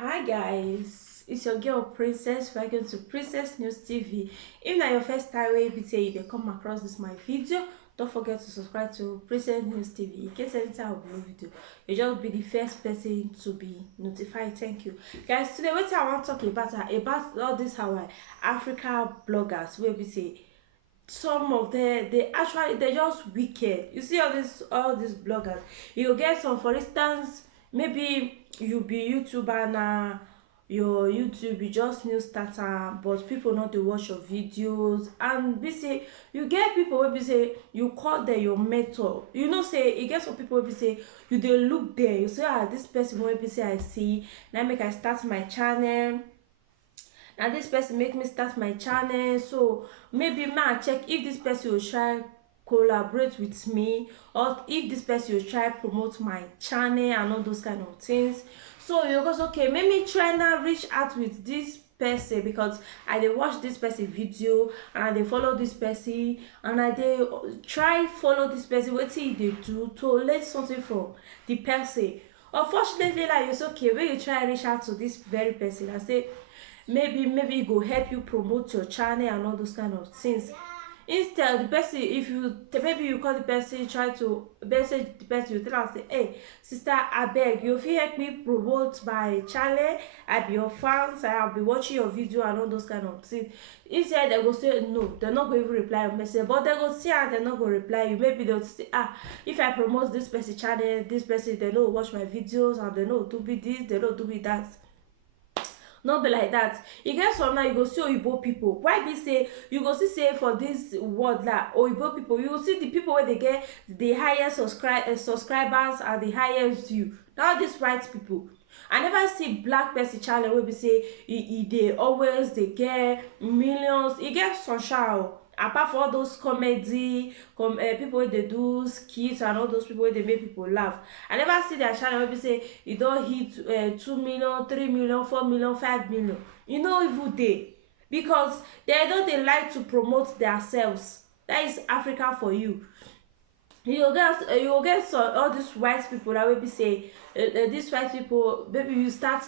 Hi guys, it's your girl Princess. Welcome to Princess News TV. If not your first time wey be say you come across this my video, don't forget to subscribe to Princess News TV. In case anytime I upload video, you just be the first person to be notified. Thank you guys. Today what I want to talk about all this Hawaii Africa bloggers wey be say some of they're just wicked. You see all these bloggers, you get some, for instance, maybe you be YouTuber now, your YouTube you just new starter, but people not to watch your videos, and be say you get people wey be say you call them your mentor. You know say you get some people wey be say you dey look there, you say this person wey be say I see now make I start my channel, and this person make me start my channel, so maybe ma check if this person will try collaborate with me, or if this person will try promote my channel and all those kind of things. So you go, okay, make me try now reach out with this person, because I dey watch this person video and I dey follow this person, and I dey try follow this person wetin e dey do to learn something from the person. Unfortunately, like, it's okay when you try reach out to this very person and say maybe e go help you promote your channel and all those kind of things. Instead, the person, if you maybe you call the person, try to message the person, you tell am say, hey sister, abeg you fit help me promote my channel, I be your fans, I'll be watching your video and all those kind of things. Instead they go say no, they're not going to reply your message, but they go see and they're not going to reply you. Maybe they'll say, if I promote this person channel, this person, they don't watch my videos, and they know do be this, they don't do be that. Not be like that. E get some now, you go see oyibo people. Why be say you go see say for this world like oyibo people, you go see the people where they get the highest subscribers and the highest view. Now these white people, I never see black person channel where be say they always they get millions. E get sunshine. Apart from all those comedy people wey dey do skits and all those people wey dey make people laugh, I never see their channel wey be say e don hit 2 million, 3 million, 4 million, 5 million. You know, even dey, because they don't dey like to promote themselves. That is Africa for you. You go get some all these white people that will be say these white people, maybe you start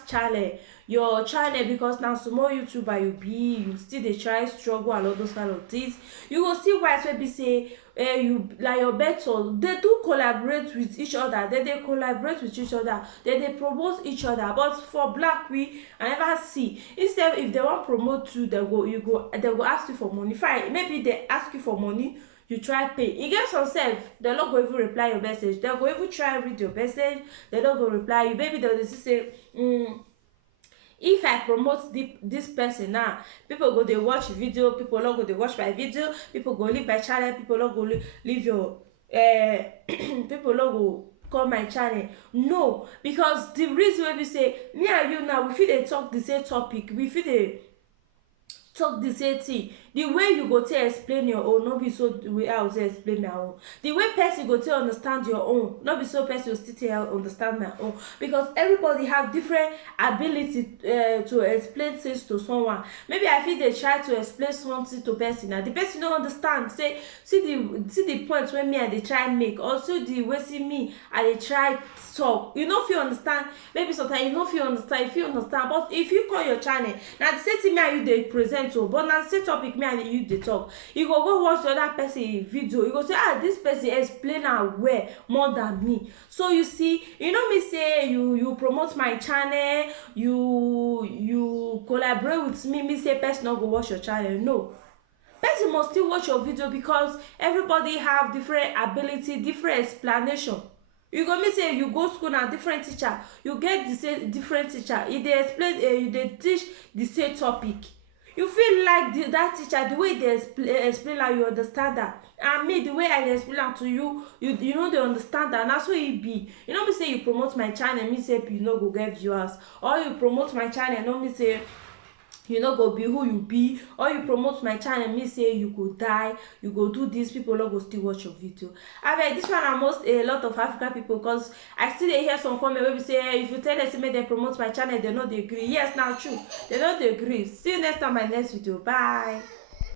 your channel, because now small YouTuber you still dey try struggle and all those kind of things. You go see white will be say you like your better, they do collaborate with each other, they collaborate with each other, they promote each other. But for black, I never see. Instead, if they want promote you, they go ask you for money. Fine, maybe they ask you for money, you try pay. You get some self, they not go even reply your message, they go even try read your message, they don't go reply you. Maybe they'll just say if I promote this person now, people go they watch video, people not go they watch my video, people go leave my channel, people not go leave your people not go call my channel. No, because the reason why we say me and you now, we feel they talk the same topic, we feel they talk the same thing. The way you go to explain your own, not be so the way I will explain my own. The way person go to understand your own, not be so person will still understand my own. Because everybody have different ability to explain things to someone. Maybe I feel they try to explain something to person, and the person don't understand. Say see the point when me and they try make, also the way see me and they try talk. You know if you understand, maybe sometimes you know if you understand, but if you call your channel, now the same thing me and you they present to, but now the same topic me and you dey talk, you go watch the other person video, you go say this person explain am well more than me. So you see, you know me say you promote my channel, you collaborate with me say person no go watch your channel. No, person must still watch your video, because everybody have different ability, different explanation. You go me say you go school na different teacher, you get the same different teacher, e dey explain you dey teach the same topic. You feel like that teacher, the way they explain like you understand that, and me the way I explain am to you, you know they understand that. And that's what it be. You know me say you promote my channel, me say you no go get viewers, or you promote my channel, no me say you no go be who you be, or you promote my channel, me say you go die, you go do this, people no go still watch your video. Abeg, this one almost a lot of African people, because I still dey hear some comment where we say if you tell them say make they promote my channel, they no dey agree. Yes, now true, they no dey agree. See you next time, my next video. Bye.